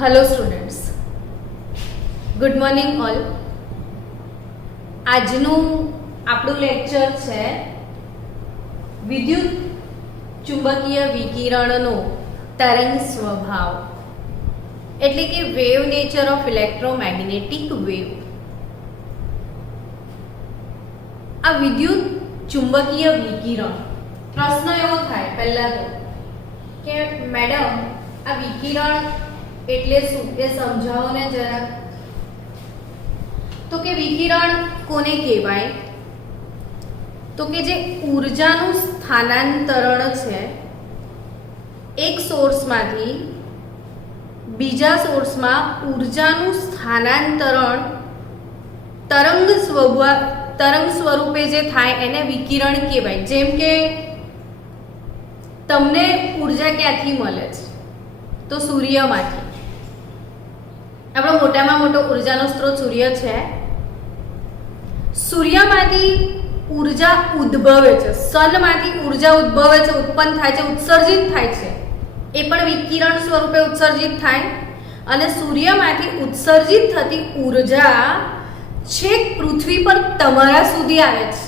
Hello students, good morning all. આજનું આપણું lecture છે વિદ્યુત ચુંબકીય વિકિરણનો તરંગ સ્વભાવ, એટલે કે wave nature of electromagnetic wave. આ વિદ્યુત ચુંબકીય વિકિરણ, પ્રશ્ન એવો થાય પહેલા તો કે મેડમ આ વિકિરણ એટલે શું એ સમજાવો ને જરા। तो के विकिरण कोने कहेवाय? तो के जे ऊर्जाનું સ્થાનાંતરણ છે એક સોર્સમાંથી બીજા સોર્સમાં ઊર્જાનું સ્થાનાંતરણ તરંગ સ્વરૂપે જે થાય એને વિકિરણ કહેવાય। જેમ કે તમને ઊર્જા ક્યાંથી મળે છે? તો સૂર્યમાંથી। આપણો મોટામાં મોટો ઊર્જાનો સ્ત્રોત સૂર્ય છે। સૂર્યમાંથી ઊર્જા ઉદ્ભવે છે, સનમાંથી ઊર્જા ઉદ્ભવે છે, ઉત્પન્ન થાય છે, ઉત્સર્જિત થાય છે, એ પણ વિકિરણ સ્વરૂપે ઉત્સર્જિત થાય। અને સૂર્યમાંથી ઉત્સર્જિત થતી ઊર્જા છેક પૃથ્વી પર તમારા સુધી આવે છે।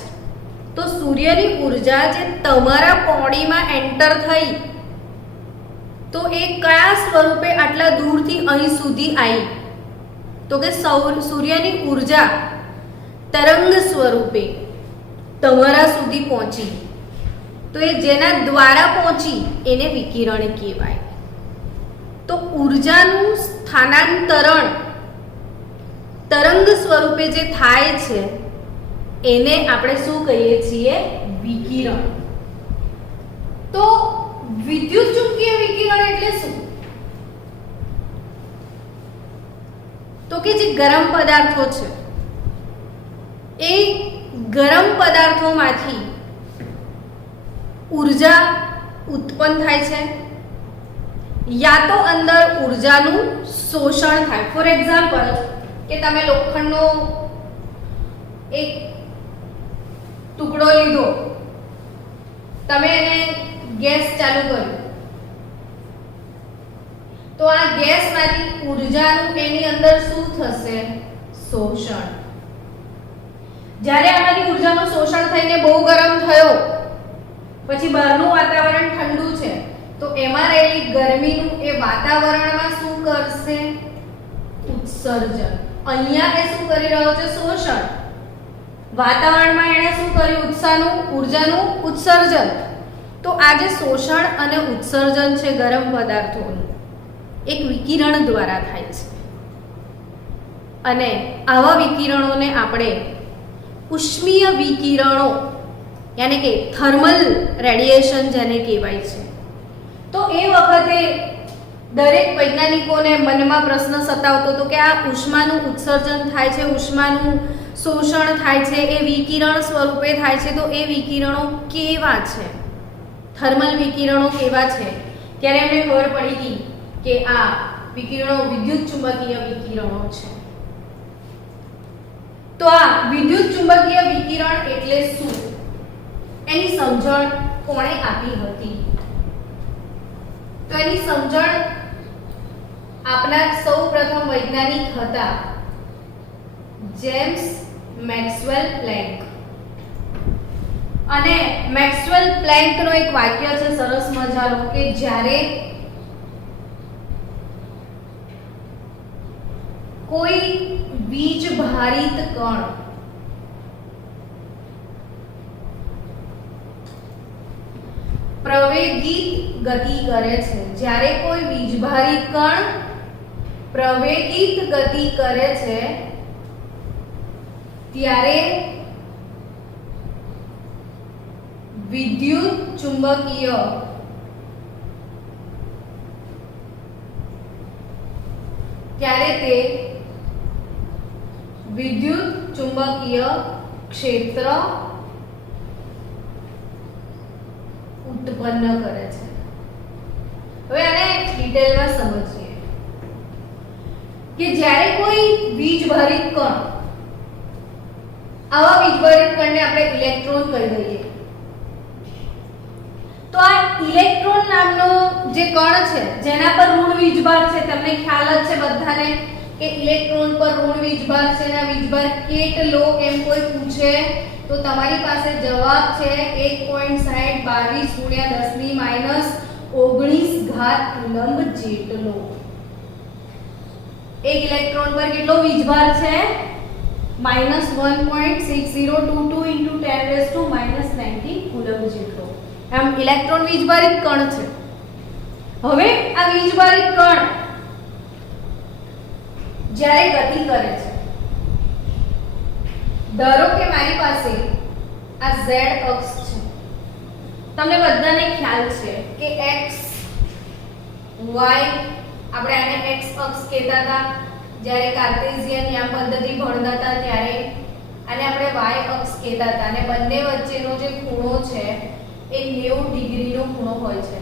તો સૂર્યની ઊર્જા જે તમારા બોડીમાં એન્ટર થઈ તો એ કયા સ્વરૂપે આટલા દૂરથી અહીં સુધી આવી? તો કે સૂર્યની ઊર્જા તરંગ સ્વરૂપે તમારા સુધી પહોંચી, તો એ જેના દ્વારા પહોંચી એને વિકિરણ કહેવાય। તો ઊર્જાનું સ્થાનાંતરણ તરંગ સ્વરૂપે જે થાય છે એને આપણે શું કહીએ છીએ? વિકિરણ। તો વિદ્યુત ચુંબકીય વિકિરણ એટલે શું? તો કે જે ગરમ પદાર્થો છે એ ગરમ પદાર્થોમાંથી ઊર્જા ઉત્પન્ન થાય છે, યા તો અંદર ઊર્જાનું શોષણ થાય। ફોર એક્ઝામ્પલ કે તમે લોખંડનો એક ટુકડો લીધો, તમે એને ગેસ ચાલુ કર્યું તો આ ગેસમાંથી ઊર્જાનું એની અંદર શું થશે? શોષણ। જ્યારે આમાંથી ઊર્જાનું શોષણ થઈને બહુ ગરમ થયો, પછી બહારનું વાતાવરણ ઠંડુ છે તો એમાં રહેલી ગરમીનું એ વાતાવરણમાં શું કરશે? ઉત્સર્જન। અહીંયા એ શું કરી રહ્યો છે? શોષણ। વાતાવરણમાં એણે શું કર્યું? ઊર્જાનું ઉત્સર્જન। તો આ જે શોષણ અને ઉત્સર્જન છે ગરમ પદાર્થોનું, એક વિકિરણ દ્વારા થાય છે। અને આવા વિકિરણોને આપણે ઉષ્મીય વિકિરણો યાને કે થર્મલ રેડિયેશન જેને કહેવાય છે। તો એ વખતે દરેક વૈજ્ઞાનિકોને મનમાં પ્રશ્ન સતાવતો હતો કે આ ઉષ્માનું ઉત્સર્જન થાય છે, ઉષ્માનું શોષણ થાય છે, એ વિકિરણ સ્વરૂપે થાય છે, તો એ વિકિરણો કેવા છે? થર્મલ વિકિરણો કેવા છે? ત્યારે એમને ખબર પડી હતી કે આ વિકિરણો વિદ્યુત ચુંબકીય વિકિરણો છે। તો આ વિદ્યુત ચુંબકીય વિકિરણ એટલે શું એની સમજણ કોણે આપી હતી? તો એની સમજણ આપના સૌપ્રથમ વૈજ્ઞાનિક હતા જેમ્સ મેક્સવેલ પ્લેન્ક। અને મેક્સવેલ પ્લેન્કનો એક વાક્ય છે સરસ મજાનો કે જ્યારે કોઈ વીજ ભારિત કણ પ્રવેગિત ગતિ કરે છે, જ્યારે કોઈ વીજભારિત કણ પ્રવેગિત ગતિ કરે છે ત્યારે વિદ્યુત ચુંબકીય વિદ્યુત ચુંબકીય ક્ષેત્ર ઉત્પન્ન કરે છે। હવે આને ડિટેલમાં સમજીએ કે જ્યારે કોઈ વીજભારિત કણ, આવા વીજભારિત કણને આપણે ઇલેક્ટ્રોન કહી દઈએ, તો આ ઇલેક્ટ્રોન નામનો જે જે કણ છે જેના પર ઋણ વીજભાર છે, તમને ખ્યાલ જ છે બધાને કે ઇલેક્ટ્રોન પર ઋણ વીજભાર છે, એના વીજભાર કેટલો એમ કોઈ પૂછે તો તમારી પાસે જવાબ છે 1.6022 × 10⁻19 કુલંબ જેટલો. એક ઇલેક્ટ્રોન પર કેટલો વીજભાર છે? -1.6022 × 10⁻19 કુલંબ જેટલો. આમ ઇલેક્ટ્રોન વીજભારિત કણ છે. હવે આ વીજભારિત કણ જ્યારે ગતિ કરે છે, ધારો કે મારી પાસે આ z અક્ષ છે, તમને બધાને ખ્યાલ છે કે x y આપણે આને x અક્ષ કહેતા હતા જ્યારે કાર્ટેશિયન યામ પદ્ધતિ ભણતા હતા ત્યારે, આને આપણે y અક્ષ કહેતા હતા અને બંને વચ્ચેનો જે ખૂણો છે એ 90 ડિગ્રીનો ખૂણો હોય છે.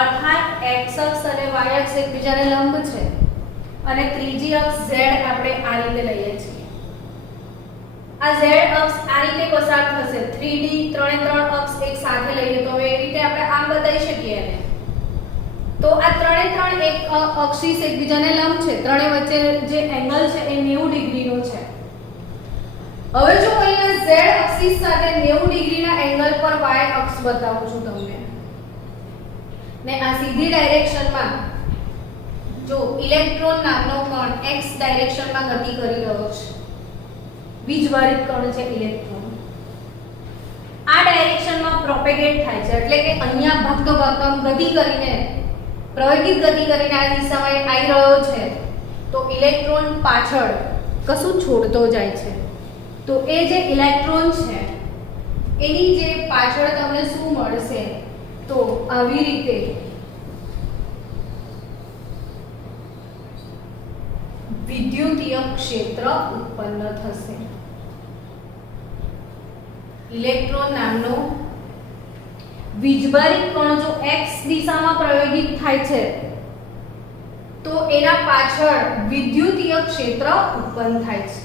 અર્થાત x અક્ષ અને y અક્ષ એકબીજાને લંબ છે અને ત્રીજી અક્ષ z આપણે આ રીતે લઈએ છીએ. આ z અક્ષ આ રીતે પસાર થશે. 3D ત્રણે અક્ષ એક સાથે લઈએ તો હવે એ રીતે આપણે આમ બતાવી શકીએ ને. તો આ ત્રણે એક અક્ષિસ એકબીજાને લંબ છે. ત્રણે વચ્ચે જે એંગલ છે એ 90 ડિગ્રીનો છે. હવે જો અહીંયા z અક્ષિસ સાથે 90 ડિગ્રીના એંગલ પર y અક્ષ બતાવું છું તમને ને આ સીધી ડાયરેક્શનમાં જો ઇલેક્ટ્રોન નામનો કણ x ડાયરેક્શનમાં ગતિ કરી રહ્યો છે, વીજભારિત કણ છે ઇલેક્ટ્રોન, આ ડાયરેક્શનમાં પ્રોપેગેટ થાય છે એટલે કે અહીંયા ભાગતો ગતિ કરીને પ્રાયોગિક ગતિ કરીને આ દિશામાં આવી રહ્યો છે તો ઇલેક્ટ્રોન પાછળ કશું છોડતો જાય છે. તો એ જે ઇલેક્ટ્રોન છે એની જે પાછળ તમને શું મળશે તો આવી રીતે વિદ્યુતીય ક્ષેત્ર ઉત્પન્ન થશે. ઇલેક્ટ્રોન નામનો વીજભારિત કણ જો x દિશામાં પ્રયોગિત થાય છે તો એના પાછળ વિદ્યુતીય ક્ષેત્ર ઉત્પન્ન થાય છે.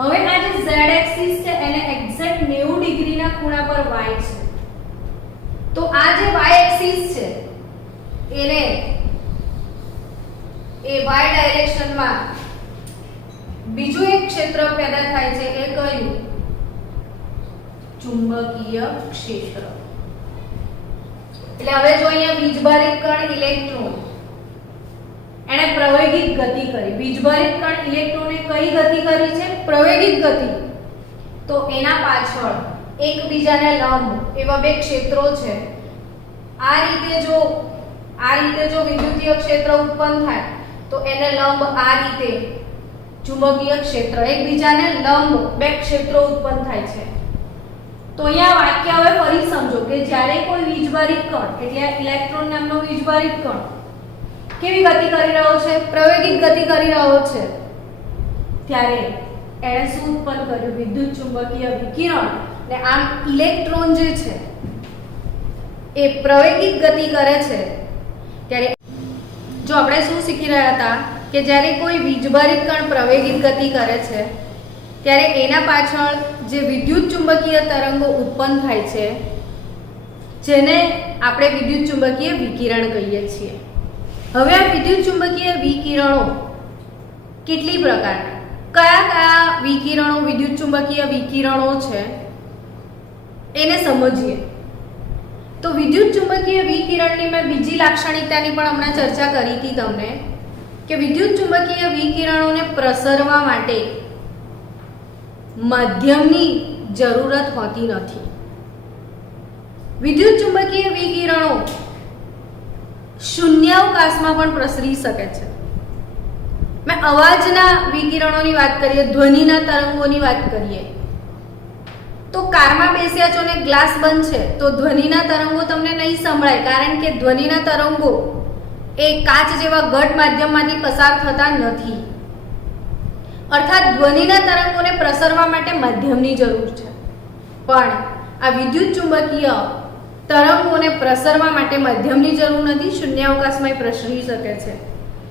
હવે આ જે z એક્સિસ છે એને એક્ઝેક્ટ 90 ડિગ્રીના ખૂણા પર y છે. તો આ જે y એક્સિસ છે એને એ y ડાયરેક્શનમાં બીજું એક ક્ષેત્ર પેદા થાય છે એ કયું? ચુંબકીય ક્ષેત્ર. એટલે હવે જો અહીંયા વીજભારિત કણ ઇલેક્ટ્રોન એને પ્રાયોગિક ગતિ કરી, વીજભારિત કણ ઇલેક્ટ્રોને કઈ ગતિ કરી છે? પ્રાયોગિક ગતિ. તો એના પાછળ એકબીજાને લંબ એવા બે ક્ષેત્રો છે. આ રીતે જો વિદ્યુતીય ક્ષેત્ર ઉત્પન્ન થાય તો એને લંબ આ રીતે ચુંબકીય ક્ષેત્ર, એકબીજાને લંબ બે ક્ષેત્રો ઉત્પન્ન થાય છે. તો અહીંયા વાક્ય હવે ફરી સમજો કે જ્યારે કોઈ વીજભારિત કણ એટલે ઇલેક્ટ્રોન નામનો વીજભારિત કણ કેવી ગતિ કરી રહ્યો છે? પ્રાયોગિક ગતિ કરી રહ્યો છે, ત્યારે એણે શું ઉત્પન્ન કર્યું? વિદ્યુત ચુંબકીય વિકિરણ. ને આમ ઇલેક્ટ્રોન જે છે એ પ્રાયોગિક ગતિ કરે છે ત્યારે જો આપણે શું શીખી રહ્યા હતા કે જ્યારે કોઈ વીજભારિત કણ પ્રાયોગિક ગતિ કરે છે ત્યારે એના પાછળ જે વિદ્યુત ચુંબકીય તરંગો ઉત્પન્ન થાય છે જેને આપણે વિદ્યુત ચુંબકીય વિકિરણ કહીએ છીએ. હવે આ વિદ્યુત ચુંબકીય વિકિરણો કેટલી પ્રકારના, કયા વિકિરણો વિદ્યુત ચુંબકીય વિકિરણો છે એને સમજીએ. તો વિદ્યુત ચુંબકીય વિકિરણની મેં બીજી લાક્ષણિકતાની પણ હમણાં ચર્ચા કરી હતી તમને કે વિદ્યુત ચુંબકીય વિકિરણોને પ્રસરવા માટે માધ્યમની જરૂરત હોતી નથી. વિદ્યુત ચુંબકીય વિકિરણો શૂન્યાવકાશમાં પણ પ્રસરી શકે છે. મેં અવાજના વિકિરણોની વાત કરીએ, ધ્વનિના તરંગોની વાત કરીએ તો કારમાં બેસ્યા છો ને ગ્લાસ બંધ છે તો ધ્વનિના તરંગો તમને નહીં સંભળાય, કારણ કે ધ્વનિના તરંગો એ કાચ જેવા ઘટ માધ્યમમાંથી પસાર થતા નથી. અર્થાત ધ્વનિના તરંગોને પ્રસરવા માટે માધ્યમની જરૂર છે, પણ આ વિદ્યુત ચુંબકીય તરંગોને પ્રસરવા માટે માધ્યમની જરૂર નથી, શૂન્યાવકાશમાં પ્રસરી શકે છે.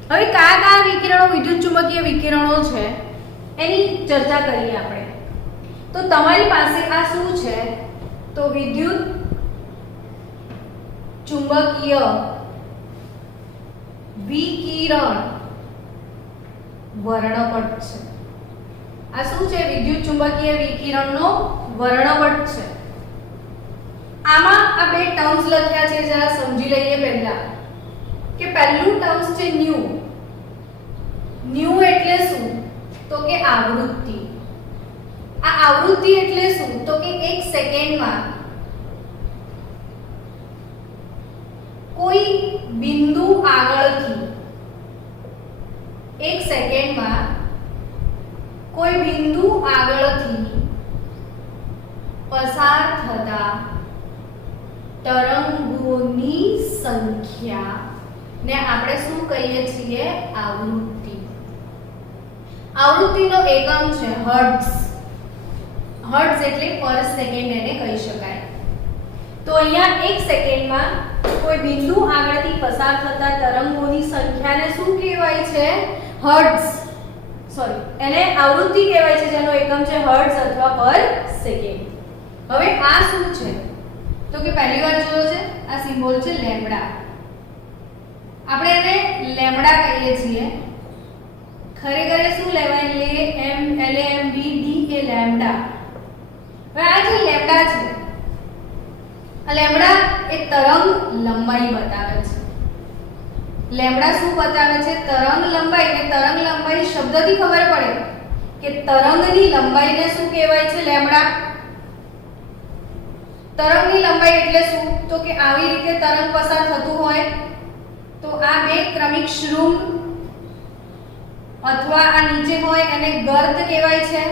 હવે કયા વિકિરણો વિદ્યુત ચુંબકીય વિકિરણો છે એની ચર્ચા કરીએ આપણે. તો તમારી પાસે આ શું છે? તો વિદ્યુત ચુંબકીય વિકિરણ વર્ણપટ છે. આ શું છે? વિદ્યુત ચુંબકીય વિકિરણનો વર્ણપટ છે. આમાં આ બે ટર્મ્સ લખ્યા છે, જરા સમજી લઈએ પહેલા. કે પહેલું ટર્મ્સ છે ન્યુ. ન્યુ એટલે શું? તો કે આવૃત્તિ. આ આવૃત્તિ એટલે શું? તો કે 1 સેકન્ડમાં કોઈ બિંદુ આગળથી 1 સેકન્ડમાં કોઈ બિંદુ આગળથી પસાર થતા તરંગોની સંખ્યા ને આપણે શું કહીએ છીએ? આવૃત્તિ. આવૃત્તિનો એકમ છે હર્ટ્ઝ. હર્ટ્ઝ એટલે પર સેકન્ડ એને કહી શકાય. તો અહીંયા 1 સેકન્ડમાં કોઈ બિંદુ આગળથી પસાર થતા તરંગોની સંખ્યાને શું કહેવાય છે? હર્ટ્ઝ. સોરી, એને આવૃત્તિ કહેવાય છે, જેનો એકમ છે હર્ટ્ઝ અથવા પર સેકન્ડ. હવે આ શું છે? તો કે પહેલી વાર જોયો છે, આ સિમ્બોલ છે લેમ્બડા. આપણે એને લેમ્બડા કહીએ છીએ. ખરેખર શું લેવાય? LAMBDA lambda. હવે આ જે લેમ્બડા છે, આ લેમ્બડા એ તરંગ લંબાઈ બતાવે છે. લેમ્બડા શું બતાવે છે? તરંગ લંબાઈ. અને તરંગ લંબાઈ શબ્દથી ખબર પડે કે તરંગની લંબાઈને શું કહેવાય છે? લેમ્બડા. તરંગની લંબાઈ એટલે શું? તો કે આવી રીતે તરંગ પસાર થતું હોય તો આ બે ક્રમિક શૃંગ અથવા આ નીચે હોય એને ગર્ત કહેવાય છે.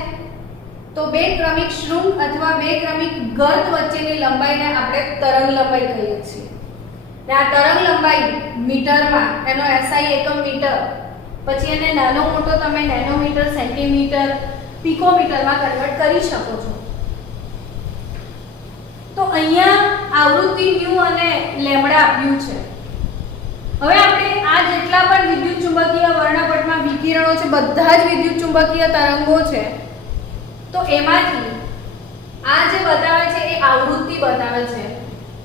તો બે ક્રમિક શૃંગ અથવા બે ક્રમિક ગર્ત વચ્ચેની લંબાઈને આપણે તરંગ લંબાઈ કહીએ છીએ. ને આ તરંગ લંબાઈ મીટરમાં, એનો SI એકમ મીટર, પછી એને નાનો મોટો તમે નેનોમીટર, સેન્ટીમીટર, પિકોમીટરમાં કન્વર્ટ કરી શકો છો. તો અહીંયા આવૃત્તિ ન્યુ અને લેમ્બડા આપ્યું છે. હવે આપણે આ જેટલા પણ વિદ્યુત ચુંબકીય વર્ણપટમાં વિકિરણો છે, બધા જ વિદ્યુત ચુંબકીય તરંગો છે. તો એમાંથી આ જે બતાવે છે એ આવૃત્તિ બતાવે છે.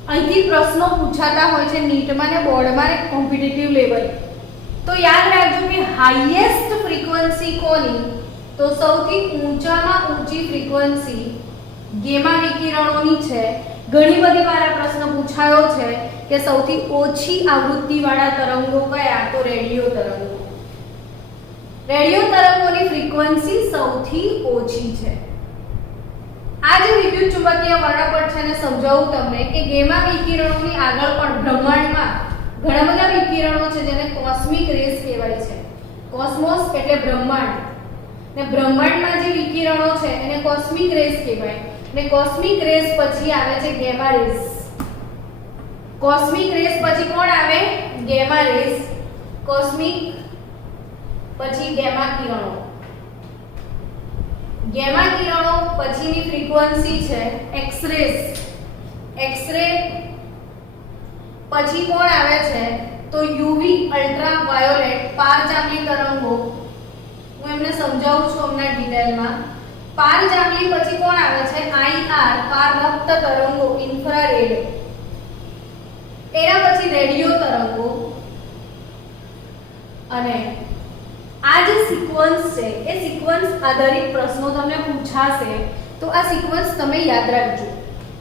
અહીંથી પ્રશ્નો પૂછાતા હોય છે નીટમાં ને બોર્ડમાં ને કોમ્પિટિટિવ લેવલ. તો યાદ રાખજો કે હાઈએસ્ટ ફ્રીક્વન્સી કોની? તો સૌથી ઊંચામાં ઊંચી ફ્રીક્વન્સી ગેમા વિકિરણોની છે. ઘણી બધી વાર આ પ્રશ્ન પૂછાયો છે કે સૌથી ઓછી આવૃત્તિવાળા તરંગો કયા? તો રેડિયો તરંગો. રેડિયો તરંગોની ફ્રીક્વન્સી સૌથી ઓછી છે. આ જે વિદ્યુત ચુંબકીય વર્ણપટ છે ને સમજાવું તમને કે ગેમા વિકિરણોની આગળ પણ બ્રહ્માંડમાં ઘણા બધા વિકિરણો છે જેને કોસ્મિક રેસ કહેવાય છે. કોસ્મોસ એટલે બ્રહ્માંડ, ને બ્રહ્માંડમાં જે વિકિરણો છે એને કોસ્મિક રેસ કહેવાય. ને કોસ્મિક રેસ પછી આવે છે ગેમા રેસ. કોસ્મિક રેસ પછી કોણ આવે? Gamma rays. કોસ્મિક પછી ગેમા કિરણો. ગેમા કિરણો પછીની ફ્રીક્વન્સી છે એક્સ-રેસ. એક્સ-રે પછી કોણ આવે છે? તો યુવી, અલ્ટ્રાવાયોલેટ, પારજાંબલી તરંગો. હું એમને સમજાવું છું હમણાં ડિટેલમાં. પારજાંબલી પછી કોણ આવે છે? IR, પારરક્ત તરંગો, ઇન્ફ્રારેડ. એના પછી રેડિયો તરંગો. અને આ જે સિક્વન્સ છે એ સિક્વન્સ આધારિત પ્રશ્નો તમને પૂછાશે. તો આ સિક્વન્સ તમે યાદ રાખજો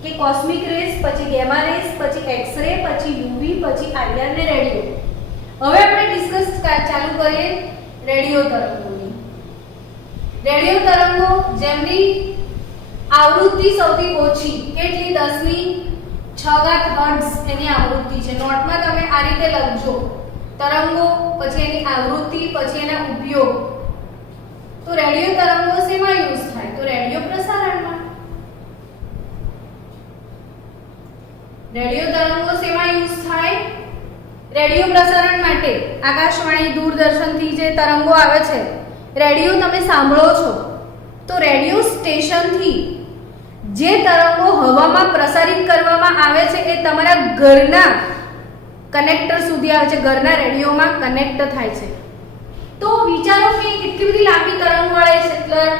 કે કોસ્મિક રેસ પછી ગેમા રેસ પછી એક્સ-રે પછી યુવી પછી IR ને રેડિયો. હવે આપણે ડિસ્કસ ચાલુ કરીએ રેડિયો તરંગોની. રેડિયો તરંગો જેમની આવૃત્તિ સૌથી ઓછી, કેટલી? 10⁶ હર્ટ્ઝ એની આવૃત્તિ છે. નોટમાં તમે આ રીતે લખજો તરંગો પછી એની આવૃત્તિ પછી એના ઉપયોગ. તો રેડિયો તરંગો શેમાં યુઝ થાય? તો રેડિયો પ્રસારણમાં. રેડિયો તરંગો શેમાં યુઝ થાય? રેડિયો પ્રસારણ માટે. આકાશવાણી, દૂરદર્શનથી જે તરંગો આવે છે, રેડિયો તમે સાંભળો છો, તો રેડિયો સ્ટેશનથી જે તરંગો હવામાં પ્રસારિત કરવામાં આવે છે એ તમારા ઘરના કનેક્ટર સુધી આવે છે, ઘરના રેડિયોમાં કનેક્ટ થાય છે. તો વિચારો કે કેટલી બધી લાંબી તરંગવાળી છે,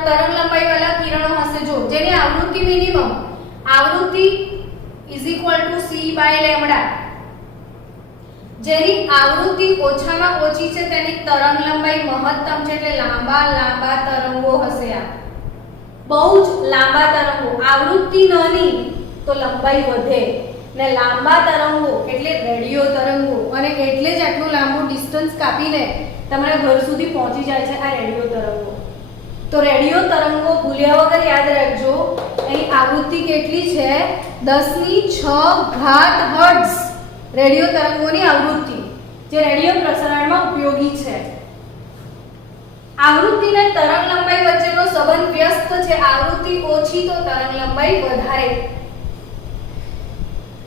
તરંગ લંબાઈવાળા કિરણો હશે જો જેની આવૃત્તિ મિનિમમ, આવૃત્તિ = c/λ. જેની આવૃત્તિ ઓછામાં ઓછી છે તેની તરંગ લંબાઈ મહત્તમ છે, એટલે લાંબા લાંબા તરંગો હશે. આ બહુ જ લાંબા તરંગો. આવૃત્તિ નાની તો લંબાઈ વધે, ને લાંબા તરંગો એટલે રેડિયો તરંગો, અને એટલે જ આટલું લાંબુ ડિસ્ટન્સ કાપીને તમારા ઘર સુધી પહોંચી જાય છે આ રેડિયો તરંગો. તો રેડિયો તરંગો ભૂલ્યા વગર યાદ રાખજો, એની આવૃત્તિ કેટલી છે? 10⁶ હર્ટ્ઝ રેડિયો તરંગોની આવૃત્તિ, જે રેડિયો પ્રસારણમાં ઉપયોગી છે. આવૃત્તિ અને તરંગ લંબાઈ વચ્ચેનો સંબંધ વ્યસ્ત છે. આવૃત્તિ ઓછી તો તરંગ લંબાઈ વધારે.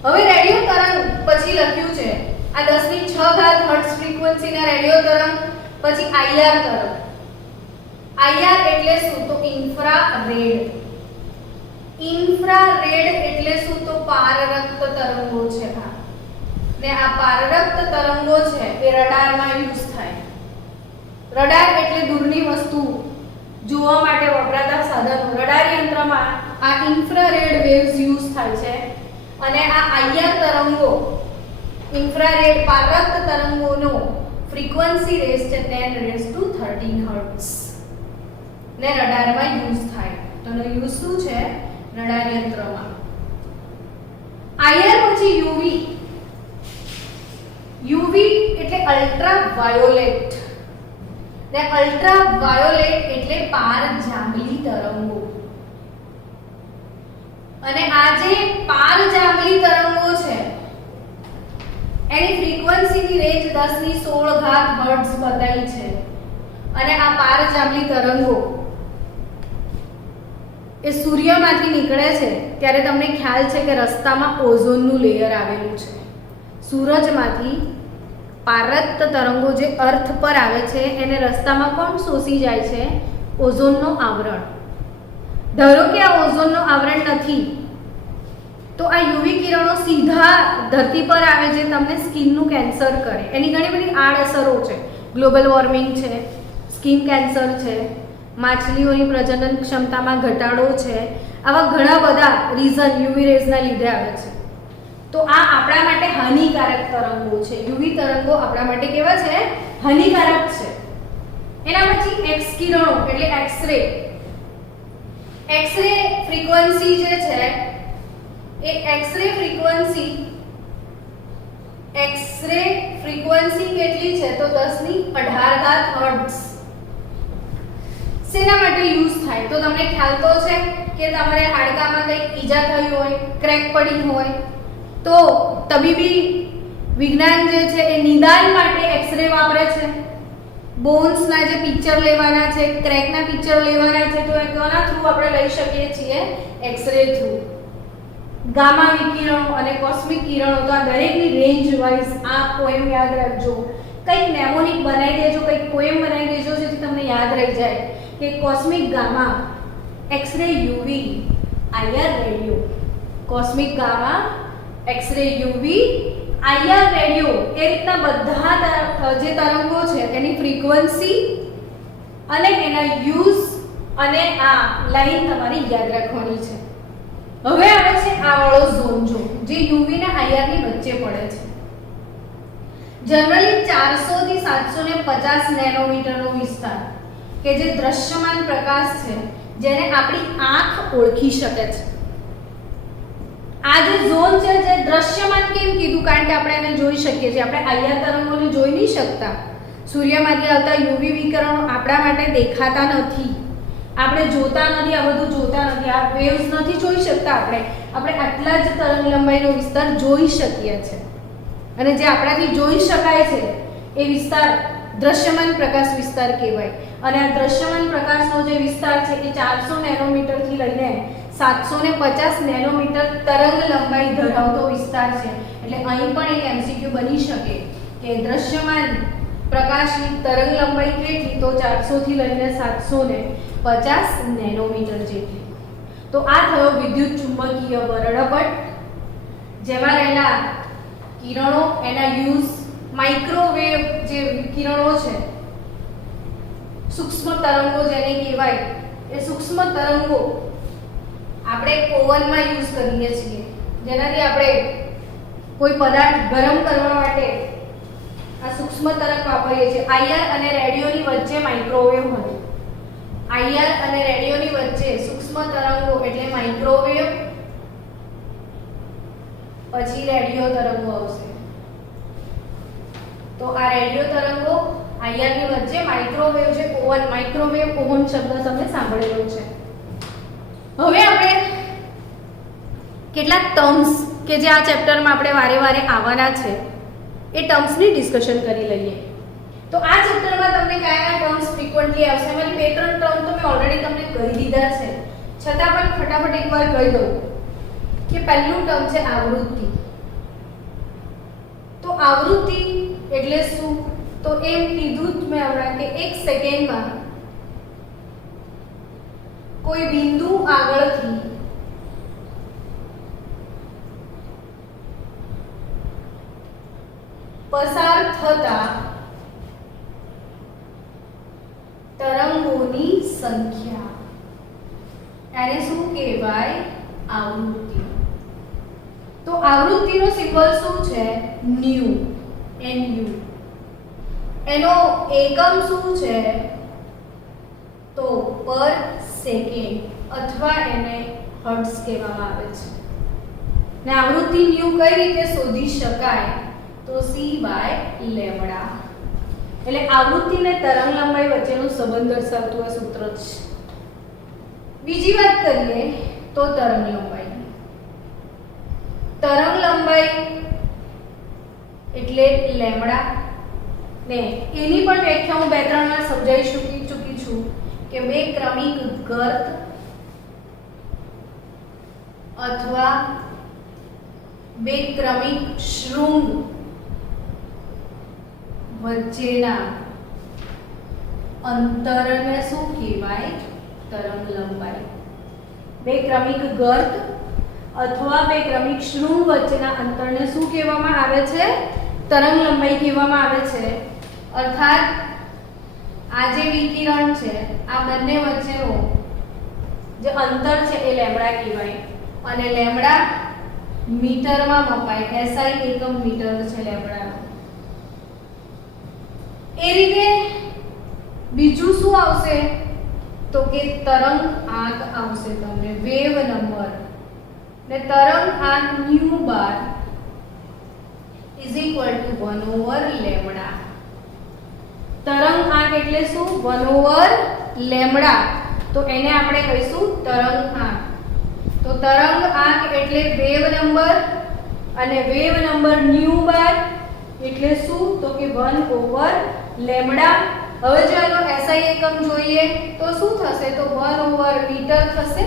હવે રેડિયો તરંગ પછી લખ્યું છે આ 10⁶ હર્ટ્ઝ ફ્રીક્વન્સીના રેડિયો તરંગ, પછી IR તરંગ. IR એટલે શું? તો ઇન્ફ્રારેડ. ઇન્ફ્રારેડ એટલે શું? તો પારરક્ત તરંગો છે. ને આ પારરક્ત તરંગો છે એ રડારમાં યુઝ થાય. રડાર એટલે દૂરની વસ્તુ જોવા માટે વપરાતા સાધનો. રડાર યંત્રમાં આ ઇન્ફ્રારેડ વેવ્સ યુઝ થાય છે, અને આ IR તરંગો ઇન્ફ્રારેડ પારરક્ત તરંગોનો ફ્રીક્વન્સી રેન્જ છે 10⁻13 હર્ટ્ઝ, ને રડારમાં યુઝ થાય. તો એનો યુઝ શું છે? રડાર યંત્રમાં. IR પછી UV. UV એટલે અલ્ટ્રા વાયોલેટ, ને અલ્ટ્રા વાયોલેટ એટલે પારજાંબલી તરંગો. અને આ જે પારજાંબલી તરંગો છે એની ફ્રીક્વન્સીની રેન્જ 10⁻16 હર્ટ્ઝ બતાવી છે. અને આ પારજાંબલી તરંગો એ સૂર્યમાંથી નીકળે છે ત્યારે તમને ખ્યાલ છે કે રસ્તામાં ઓઝોનનું લેયર આવેલું છે. સૂરજમાંથી પારરક્ત તરંગો જે અર્થ પર આવે છે એને રસ્તામાં કોણ શોષી જાય છે? ઓઝોનનો આવરણ. ધારો કે આ ઓઝોનનો આવરણ નથી તો આ યુવી કિરણો સીધા ધરતી પર આવે છે, તમને સ્કિનનું કેન્સર કરે. એની ઘણી બધી આડઅસરો છે. ગ્લોબલ વોર્મિંગ છે, સ્કિન કેન્સર છે, માછલીઓની પ્રજનન ક્ષમતામાં ઘટાડો છે. આવા ઘણા બધા રીઝન યુવી રેઝના લીધે આવે છે. તો આ આપણા માટે હાનિકારક તરંગો છે. યુવી તરંગો આપણા માટે કેવા છે? હાનિકારક છે. એના પછી એક્સ કિરણો એટલે એક્સ-રે. એક્સ-રે ફ્રીક્વન્સી જે છે એ એક્સ-રે ફ્રીક્વન્સી કેટલી છે? તો 10⁻18 હર્ટ્ઝ. શેના માટે યુઝ થાય? તો તમને ખ્યાલ તો છે કે તમારે હાડકામાં કંઈક ઈજા થઈ હોય, ક્રેક પડી હોય, તો તબીબી વિજ્ઞાન જે છે એ નિદાન માટે એક્સ-રે વાપરે છે. બોન્સના જે પિક્ચર લેવાના છે, ક્રેકના પિક્ચર લેવાના છે, તો એ કોના થ્રુ આપણે લઈ શકીએ છીએ? X-ray through. ગામા વિકિરણો અને કોસ્મિક કિરણો, તો આ દરેકની રેન્જ વાઇઝ આ પોએમ યાદ રાખજો. કંઈક નેમોનિક બનાવી દેજો, કંઈક પોએમ બનાવી દેજો જેથી તમને યાદ રહી જાય કે cosmic gamma, X ray UV, IR radio. Cosmic gamma, X ray UV, IR radio, એ રીતના બધા જે તરંગો છે એની ફ્રીક્વન્સી અને એના યુઝ અને આ લાઈન તમારી યાદ રાખવાની છે. હવે આવે છે આ વાળો ઝોન જો જે યુવી ને IR ની વચ્ચે પડે છે. જનરલી 400 થી 750 નેનોમીટરનો વિસ્તાર કે જે દ્રશ્યમાન પ્રકાશ છે જેને આપણી આંખ ઓળખી શકે છે. આ જે ઝોન છે જે દ્રશ્યમાન કેમ કીધું? કારણ કે આપણે એને જોઈ શકીએ છીએ. આપણે IR તરંગોને જોઈ નહીં શકતા. સૂર્યમાંથી આવતા યુવી વિકિરણો આપણા માટે દેખાતા નથી, આપણે જોતા નથી, આ બધું જોતા નથી, આ વેવ્સ નથી જોઈ શકતા. આપણે આટલા જ તરંગ લંબાઈનો વિસ્તાર જોઈ શકીએ છીએ, અને જે આપણાથી જોઈ શકાય છે એ વિસ્તાર દ્રશ્યમાન પ્રકાશ વિસ્તાર કહેવાય. અને આ દ્રશ્યમાન પ્રકાશનો જે વિસ્તાર છે એ 400 નેનોમીટરથી લઈને 750 નેનોમીટર તરંગ લંબાઈ ધરાવતો વિસ્તાર છે. એટલે અહીં પણ એક MCQ બની શકે કે દ્રશ્યમાન પ્રકાશની તરંગ લંબાઈ કેટલી? તો 400 થી લઈને 750 નેનોમીટર જેટલી. તો આ થયો વિદ્યુત ચુંબકીય વર્ણપટ, જેમાં રહેલા કિરણો, એના યુઝ, માઇક્રોવેવ જે કિરણો છે, સૂક્ષ્મ તરંગો જેને કહેવાય, એ સૂક્ષ્મ તરંગો આપણે ઓવનમાં યુઝ કરીએ છીએ, જેનાથી આપણે કોઈ પદાર્થ ગરમ કરવા માટે સૂક્ષ્મ તરંગ વાપરીએ છીએ. IR અને રેડિયોની વચ્ચે માઇક્રોવેવ હતું. IR અને રેડિયોની વચ્ચે સૂક્ષ્મ તરંગો એટલે માઇક્રોવેવ, પછી રેડિયો તરંગો આવશે. તો આ રેડિયો તરંગો IR ની વચ્ચે માઇક્રોવેવ છે. ઓવન, માઇક્રોવેવ ઓવન શબ્દ તમે સાંભળેલો છે. હવે આપણે કેટલાક ટર્મ્સ કે જે આ ચેપ્ટરમાં આપણે વારે વારે આવવાના છે એ ટર્મ્સની ડિસ્કશન કરી લઈએ. તો આ ચેપ્ટરમાં તમને કયા ટર્મ્સ ફ્રીક્વન્ટલી આવશે? એમાંથી બે ત્રણ ટર્મ તો મેં ઓલરેડી તમને કહી દીધા છે, છતાં પણ ફટાફટ એકવાર કહી દઉં કે પહેલું ટર્મ છે આવૃત્તિ. તો આવૃત્તિ એટલે શું? તો એમ કીધું જ મેં હમણાં કે 1 સેકન્ડમાં કોઈ બિંદુ આગળથી પસાર થતા તરંગોની સંખ્યા, એને શું કહેવાય? આવૃત્તિ. તો આવૃત્તિનો સિમ્બોલ શું છે? Nu. Nu. એનો એકમ શું છે? તો પર સેકન્ડ અથવા એને હર્ટ્ઝ કહેવામાં આવે છે. ને આવૃત્તિ nu કઈ રીતે શોધી શકાય? તો c/લેમ્બડા. એટલે આવૃત્તિ અને તરંગ લંબાઈ વચ્ચેનો સંબંધ દર્શાવતું આ સૂત્ર છે. બીજી વાત કરીએ તો તરંગ લંબાઈ. તરંગ લંબાઈ એટલે લેમ્બડા. ને એની પણ વ્યાખ્યા હું બે ત્રણ વાર સમજાવી ચૂકી છું કે બે ક્રમિક ગર્ત અથવા બે ક્રમિક શૃંગ વચ્ચેના અંતરને શું કહેવાય? તરંગ લંબાઈ. બે ક્રમિક ગર્ત અથવા બે ક્રમિક શૃંગ વચ્ચેના અંતરને શું કહેવામાં આવે છે? તરંગ લંબાઈ કહેવામાં આવે છે. અર્થાત આ જે વિકિરણ છે આ બંને વચ્ચેનો જે અંતર છે એ લેમ્બડા કહેવાય. અને લેમ્બડા મીટરમાં મપાય. SI એકમ મીટર છે લેમ્બડા. એ રીતે બીજું શું આવશે? તો કે તરંગ આંક આવશે. તમને વેવ નંબર ને તરંગ આંક nu bar is equal to 1/લેમ્બડા. તરંગ આંક એટલે શું? 1/લેમ્બડા. તો એને આપણે કહીશું તરંગ આંક. તો તરંગ આંક એટલે વેવ નંબર અને વેવ નંબર nu બાર એટલે શું? તો કે 1/લેમ્બડા. હવે જો એનો SI એકમ જોઈએ તો શું થશે? તો 1/મીટર થશે.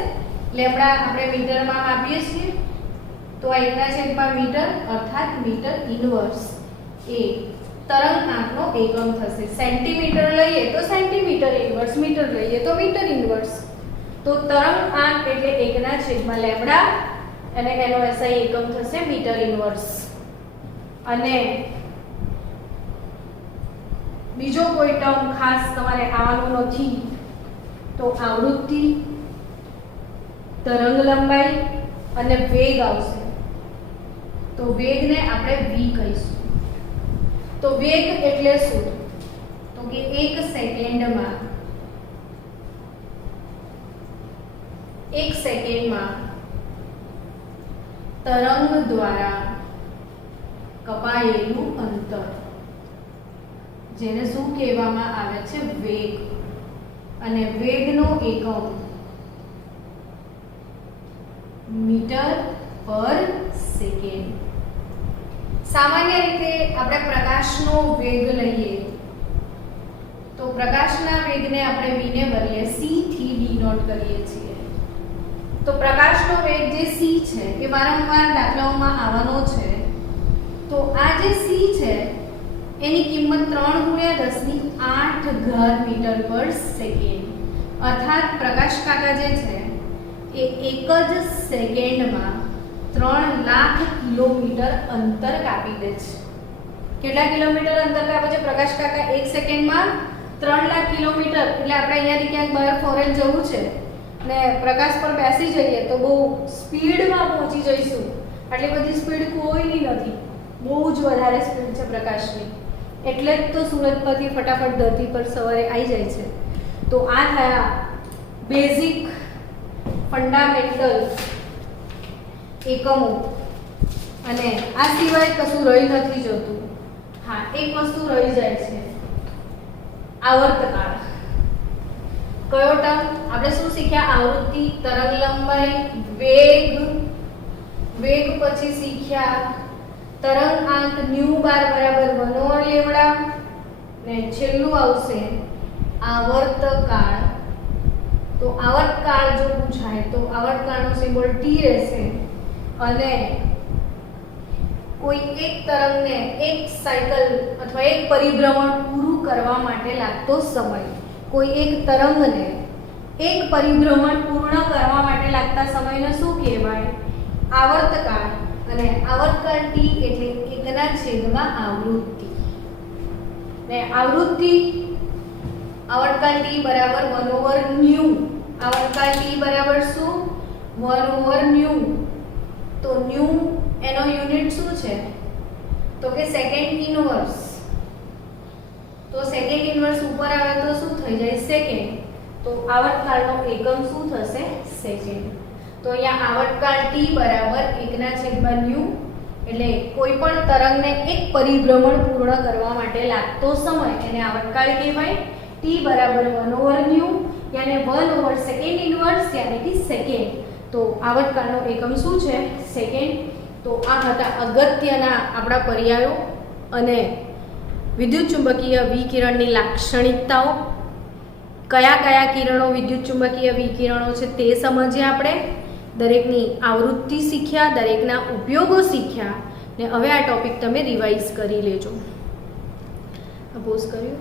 લેમ્બડા આપણે મીટરમાં માપીએ છીએ તો આ 1/મીટર અર્થાત મીટર ઇન્વર્સ એ તરંગ આંકનો એકમ થશે. સેન્ટીમીટર લઈએ તો સેન્ટીમીટર ઇન્વર્સ, મીટર લઈએ તો મીટર ઇન્વર્સ. તો તરંગ આંક એટલે 1/લેમ્બડા અને એનો SI એકમ થશે મીટર ઇન્વર્સ. અને બીજો કોઈ ટર્મ ખાસ તમારે આવવાનો નથી તો આવૃત્તિ, તરંગ લંબાઈ અને વેગ આવશે. તો વેગને આપણે v કહીશું. તો વેગ એટલે શું? તો કે 1 સેકન્ડમાં તરંગ દ્વારા કપાયેલું અંતર જેને શું કહેવામાં આવે છે? વેગ. અને વેગનો એકમ મીટર પર સેકન્ડ. સામાન્ય રીતે આપણે પ્રકાશનો વેગ લઈએ તો પ્રકાશના વેગને આપણે v ને બદલે c થી d નોટ કરીએ છીએ. તો પ્રકાશનો વેગ જે c છે એ વારંવાર દાખલાઓમાં આવવાનો છે. તો આ જે c છે એની કિંમત 3×10⁸ મીટર પર સેકન્ડ. અર્થાત પ્રકાશ કાકા જે છે એ એક જ સેકન્ડમાં 3 લાખ કિલોમીટર અંતર કાપી દે છે. કેટલા કિલોમીટર અંતર કાપે છે પ્રકાશ કાકા? 1 સેકન્ડમાં 3 લાખ કિલોમીટર. એટલે આપણે અહીંયાથી ક્યાંક બહાર ફોરેન જવું છે ને પ્રકાશ પર બેસી જઈએ તો બહુ સ્પીડમાં પહોંચી જઈશું. આટલી બધી સ્પીડ કોઈની નથી, બહુ જ વધારે સ્પીડ છે પ્રકાશની. એટલે જ તો સુરત પરથી ફટાફટ ધરતી પર સવારે આવી જાય છે. તો આ થયા બેઝિક ફંડામેન્ટલ એકમો. અને આ સિવાય કશું રહી નથી જતું. હા, એક વસ્તુ રહી જાય છે, આવર્તકાળ. કયો ટર્મ? આપણે શું શીખ્યા? આવૃત્તિ, તરંગ લંબાઈ, વેગ પછી શીખ્યા તરંગાંક ન્યુ બાર બરાબર 1/λ ને છેલ્લું આવશે આવર્તકાળ. તો આવર્તકાળ જો પૂછાય તો આવર્તકાળનો સિમ્બોલ ટી રહેશે અને કોઈ એક તરંગને એક સાયકલ અથવા એક પરિભ્રમણ પૂરું કરવા માટે લાગતો સમય, કોઈ એક તરંગને એક પરિભ્રમણ પૂર્ણ કરવા માટે લાગતા સમયને શું કહેવાય? આવર્તકાળ. અને આવર્તકાળ ટી એટલે 1/છેદમાં આવૃત્તિ. ને આવૃત્તિ આવર્તકાળ ટી બરાબર 1/ν. આવર્તકાળ ટી બરાબર શું? 1/ν. તો ન્યુ એનો યુનિટ શું છે? તો કે સેકન્ડ ઇનવર્સ. તો સેકન્ડ ઇનવર્સ ઉપર આવે તો શું થઈ જાય? સેકન્ડ. તો આવર્તકાળનો એકમ શું થશે? સેકન્ડ. તો અહીંયા આવર્તકાળ t બરાબર 1/ν એટલે કોઈ પણ તરંગને એક પરિભ્રમણ પૂર્ણ કરવા માટે લાગતો સમય એને આવર્તકાળ કહેવાય. t બરાબર 1/ν યાને 1 સેકન્ડ ઇનવર્સ યાને કે સેકન્ડ. તો આવર્તકાળનો એકમ શું છે? સેકન્ડ. તો આ હતા અગત્યના આપણા પર્યાયો અને વિદ્યુત ચુંબકીય વિકિરણની લાક્ષણિકતાઓ. કયા કયા કિરણો વિદ્યુત ચુંબકીય વિકિરણો છે તે સમજીએ આપણે. દરેકની આવૃત્તિ શીખ્યા, દરેકના ઉપયોગો શીખ્યા ને હવે આ ટોપિક તમે રિવાઇઝ કરી લેજો. પોઝ કર્યું.